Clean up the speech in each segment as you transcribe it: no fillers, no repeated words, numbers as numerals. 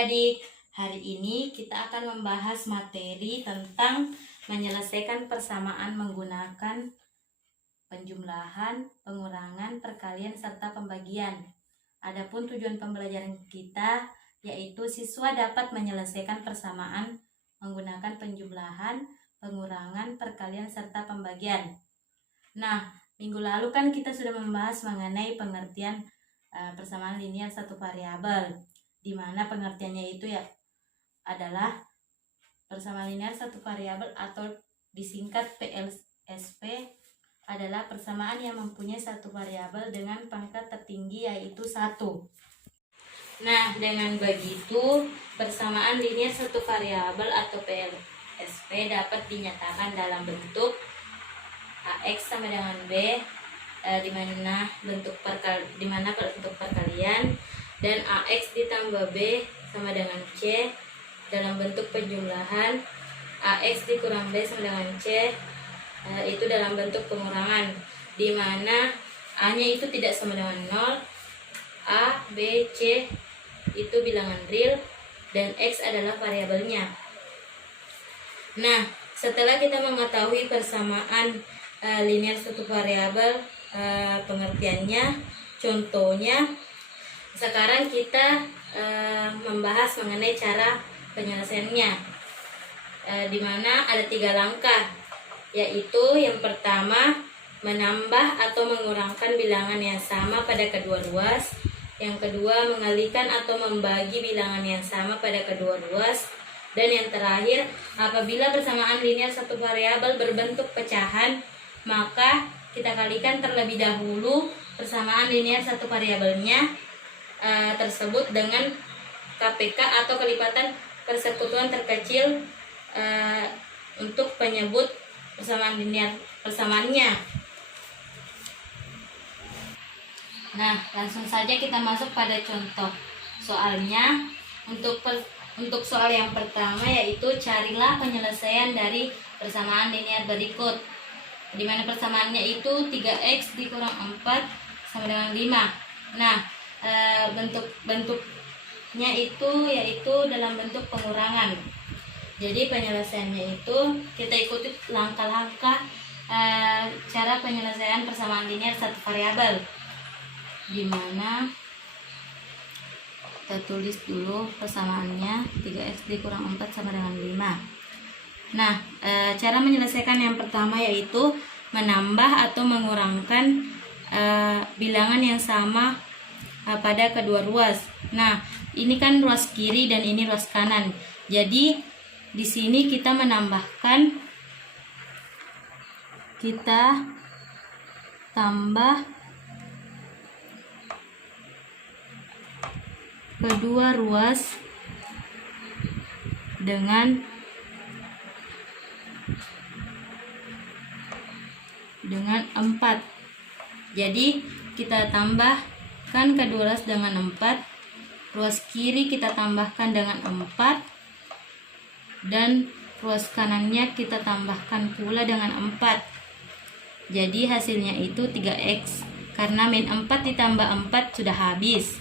adik-adik, hari ini kita akan membahas materi tentang menyelesaikan persamaan menggunakan penjumlahan, pengurangan, perkalian, serta pembagian. Adapun tujuan pembelajaran kita yaitu siswa dapat menyelesaikan persamaan menggunakan penjumlahan, pengurangan, perkalian, serta pembagian. Nah, minggu lalu kan kita sudah membahas mengenai pengertian persamaan linear satu variabel, di mana pengertiannya itu ya adalah persamaan linear satu variabel atau disingkat PLSP adalah persamaan yang mempunyai satu variabel dengan pangkat tertinggi yaitu 1. Nah, dengan begitu persamaan linear satu variabel atau PLSP dapat dinyatakan dalam bentuk AX sama dengan B, di mana bentuk perkalian, dan AX ditambah B sama dengan C dalam bentuk penjumlahan, AX dikurang B sama dengan C itu dalam bentuk pengurangan, di mana A-nya itu tidak sama dengan 0, A, B, C itu bilangan real, dan X adalah variabelnya. Nah, setelah kita mengetahui persamaan linear satu variabel, pengertiannya, contohnya, sekarang kita membahas mengenai cara penyelesaiannya, di mana ada 3 langkah, yaitu yang pertama menambah atau mengurangkan bilangan yang sama pada kedua ruas, yang kedua mengalihkan atau membagi bilangan yang sama pada kedua ruas, dan yang terakhir apabila persamaan linear satu variabel berbentuk pecahan, maka kita kalikan terlebih dahulu persamaan linear satu variabelnya tersebut dengan KPK atau kelipatan persekutuan terkecil untuk penyebut persamaan linear persamaannya. Nah, langsung saja kita masuk pada contoh soalnya. Untuk soal yang pertama yaitu carilah penyelesaian dari persamaan linear berikut, di mana persamaannya itu 3x dikurang 4 sama dengan 5. Nah, bentuknya itu yaitu dalam bentuk pengurangan. Jadi penyelesaiannya itu kita ikuti langkah-langkah cara penyelesaian persamaan linear satu variabel, di mana kita tulis dulu persamaannya 3x dikurang 4 sama dengan 5. Nah, cara menyelesaikan yang pertama yaitu menambah atau mengurangkan bilangan yang sama pada kedua ruas. Nah, ini kan ruas kiri dan ini ruas kanan. Jadi di sini kita menambahkan, kita tambah kedua ruas dengan 4. Jadi kita tambahkan kedua ruas dengan 4, ruas kiri kita tambahkan dengan 4, dan ruas kanannya kita tambahkan pula dengan 4. Jadi hasilnya itu 3x, karena min 4 ditambah 4 sudah habis.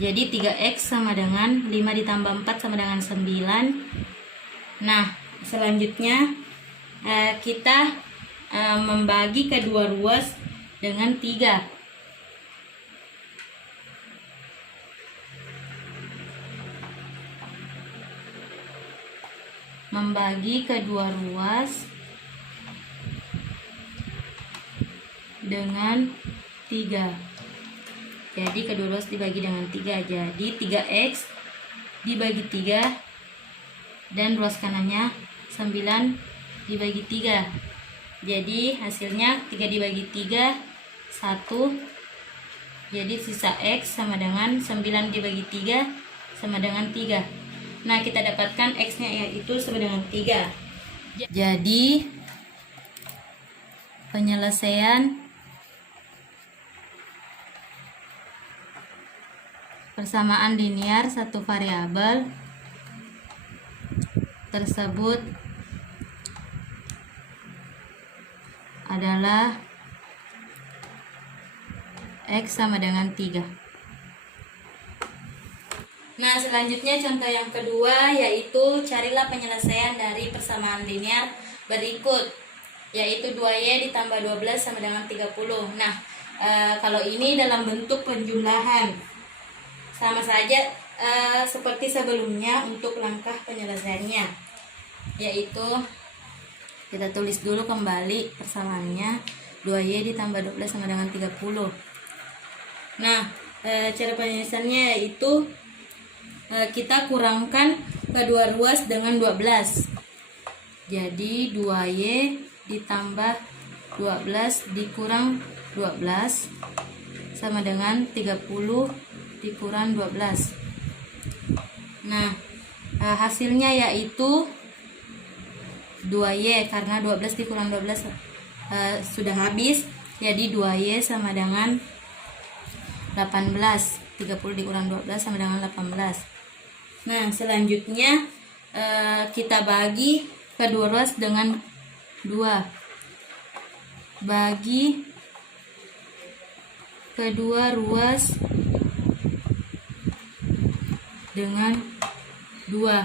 Jadi 3x sama dengan 5 ditambah 4 sama dengan 9. Nah, selanjutnya kita membagi kedua ruas dengan 3. Membagi kedua ruas dengan 3. Jadi kedua ruas dibagi dengan 3. Jadi 3x dibagi 3, dan ruas kanannya 9 dibagi 3. Jadi hasilnya 3 dibagi 3 1. Jadi sisa x sama dengan 9 dibagi 3 sama dengan 3. Nah, kita dapatkan x nya yaitu sama dengan 3. Jadi penyelesaian persamaan linear satu variabel tersebut adalah x sama dengan 3. Nah, selanjutnya contoh yang kedua yaitu carilah penyelesaian dari persamaan linear berikut, yaitu 2y ditambah 12 sama dengan 30. Nah, kalau ini dalam bentuk penjumlahan, sama saja seperti sebelumnya untuk langkah penyelesaiannya, yaitu kita tulis dulu kembali persamaannya, 2y ditambah 12 sama dengan 30. Nah, cara penyelesaiannya yaitu kita kurangkan kedua ruas dengan 12. Jadi 2y ditambah 12 dikurang 12 sama dengan 30 dikurang 12. Nah, hasilnya yaitu 2y, karena 12 dikurang 12 sudah habis. Jadi 2y sama dengan 18. 30 dikurang 12 sama dengan 18. Nah, selanjutnya kita bagi kedua ruas dengan 2. Bagi kedua ruas dengan 2.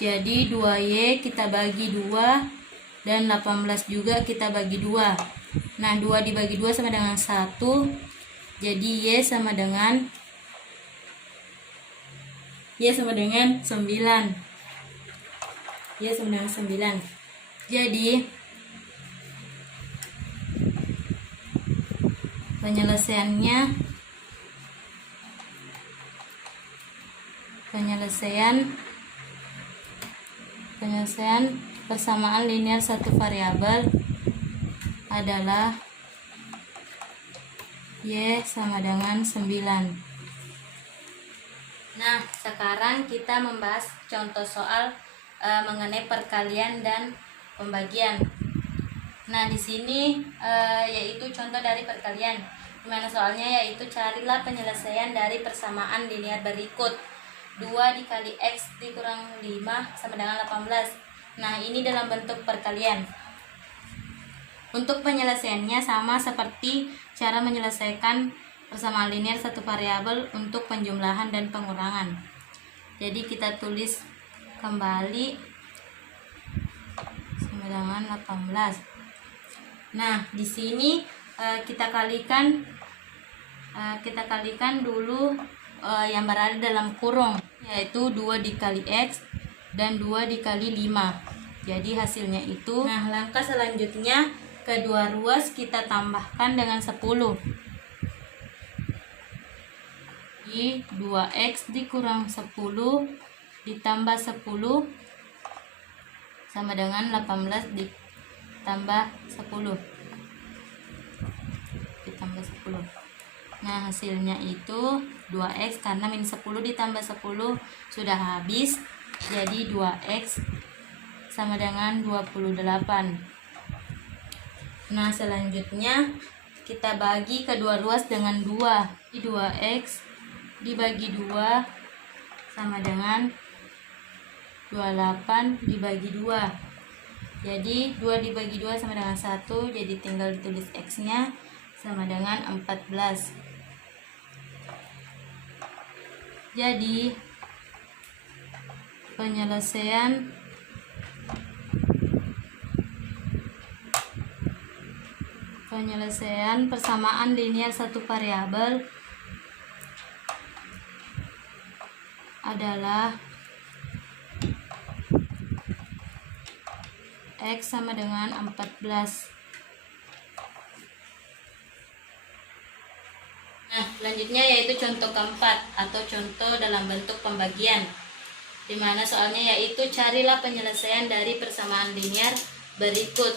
Jadi 2y kita bagi 2 dan 18 juga kita bagi 2. Nah, 2 dibagi 2 sama dengan 1. Jadi y sama dengan 9. Y sama dengan 9. Jadi penyelesaian persamaan linear satu variabel adalah y sama dengan 9. Nah, sekarang kita membahas contoh soal mengenai perkalian dan pembagian. Nah, di sini yaitu contoh dari perkalian, dimana soalnya yaitu carilah penyelesaian dari persamaan linear berikut, 2 dikali x dikurang 5 sama dengan 18. Nah, ini dalam bentuk perkalian. Untuk penyelesaiannya sama seperti cara menyelesaikan persamaan linear satu variabel untuk penjumlahan dan pengurangan. Jadi kita tulis kembali sama dengan 18. Nah, di sini kita kalikan dulu yang berada dalam kurung, yaitu 2 dikali x dan 2 dikali 5. Jadi hasilnya itu. Nah, langkah selanjutnya kedua ruas kita tambahkan dengan 10. Jadi 2x dikurang 10 ditambah 10 sama dengan 18 ditambah 10 ditambah 10. Nah, hasilnya itu 2x, karena min 10 ditambah 10 sudah habis. Jadi 2x sama dengan 28. Nah, selanjutnya kita bagi kedua ruas dengan 2. 2x dibagi 2 sama dengan 28 dibagi 2. Jadi 2 dibagi 2 sama dengan 1, jadi tinggal ditulis x nya sama dengan 14. Jadi penyelesaian persamaan linear satu variabel adalah x sama dengan 14. Nah, selanjutnya yaitu contoh keempat atau contoh dalam bentuk pembagian, dimana soalnya yaitu carilah penyelesaian dari persamaan linear berikut,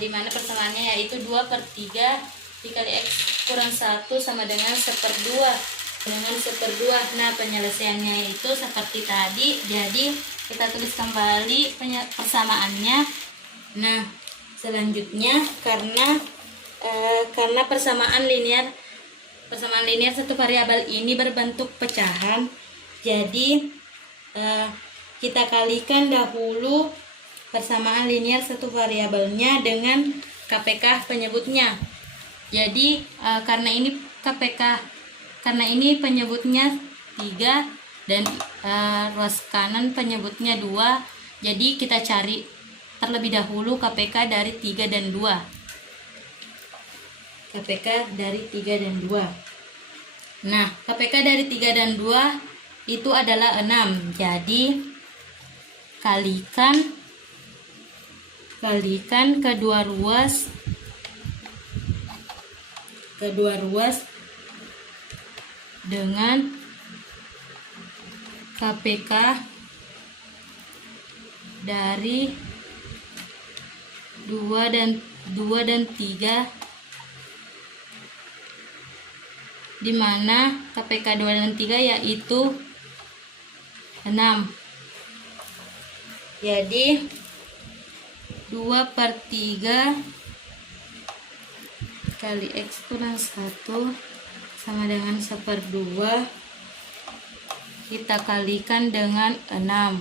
dimana persamaannya yaitu 2/3 dikali x kurang 1 sama dengan 1/2 dengan 1/2. Nah, penyelesaiannya itu seperti tadi, jadi kita tulis kembali persamaannya. Nah, selanjutnya karena persamaan linear satu variabel ini berbentuk pecahan, jadi kita kalikan dahulu persamaan linear satu variabelnya dengan KPK penyebutnya. Jadi karena ini penyebutnya 3 dan ruas kanan penyebutnya 2. Jadi kita cari terlebih dahulu KPK dari 3 dan 2. KPK dari 3 dan 2. Nah, KPK dari 3 dan 2 itu adalah 6. Jadi kalikan kedua ruas dengan KPK dari 2 dan 3, di mana KPK 2 dan 3 yaitu 6. Jadi 2/3 kali X kurang 1 sama dengan 1/2. Kita kalikan dengan 6.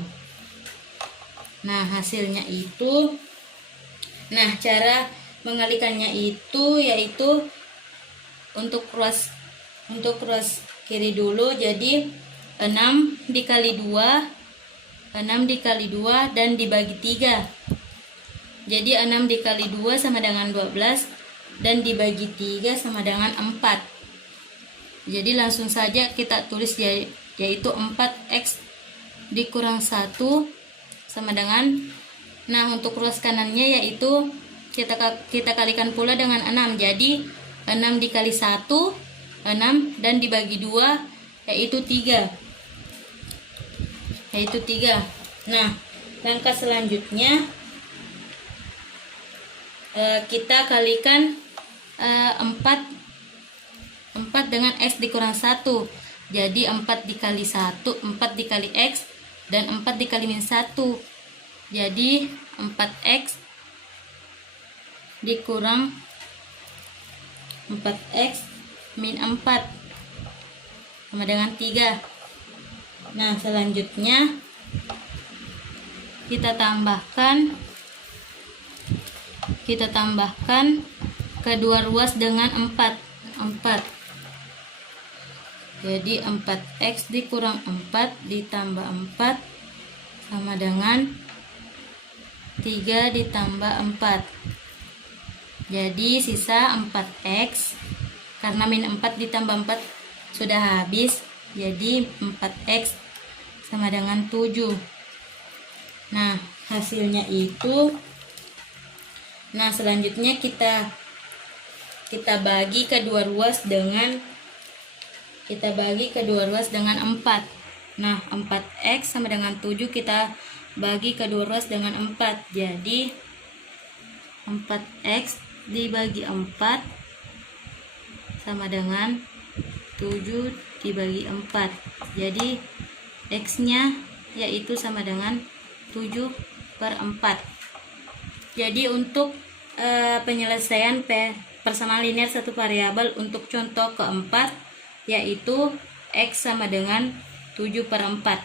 Nah, hasilnya itu, nah, cara mengalikannya itu yaitu untuk ruas kiri dulu. Jadi 6 dikali 2 dan dibagi 3. Jadi 6 dikali 2 sama dengan 12 dan dibagi 3 sama dengan 4. Jadi langsung saja kita tulis yaitu 4X dikurang 1 sama dengan, nah, untuk ruas kanannya yaitu kita kalikan pula dengan 6. Jadi 6 dikali 1 6 dan dibagi 2 yaitu 3. Nah, langkah selanjutnya kita kalikan 4 dengan X dikurang 1. Jadi 4 dikali 1, 4 dikali X dan 4 dikali min 1. Jadi 4X dikurang 4X min 4 sama dengan 3. Nah, selanjutnya kita tambahkan kedua ruas dengan 4. Jadi 4X dikurang 4 ditambah 4 sama dengan 3 ditambah 4. Jadi sisa 4X, karena min 4 ditambah 4 sudah habis. Jadi 4X sama dengan 7. Nah, hasilnya itu, nah, selanjutnya kita bagi kedua ruas dengan 4. Nah, 4X sama dengan 7 kita bagi kedua ruas dengan 4. Jadi 4X dibagi 4 sama dengan 7 dibagi 4. Jadi X-nya yaitu sama dengan 7/4. Jadi untuk penyelesaian persamaan linear satu variabel untuk contoh keempat yaitu X sama dengan 7/4.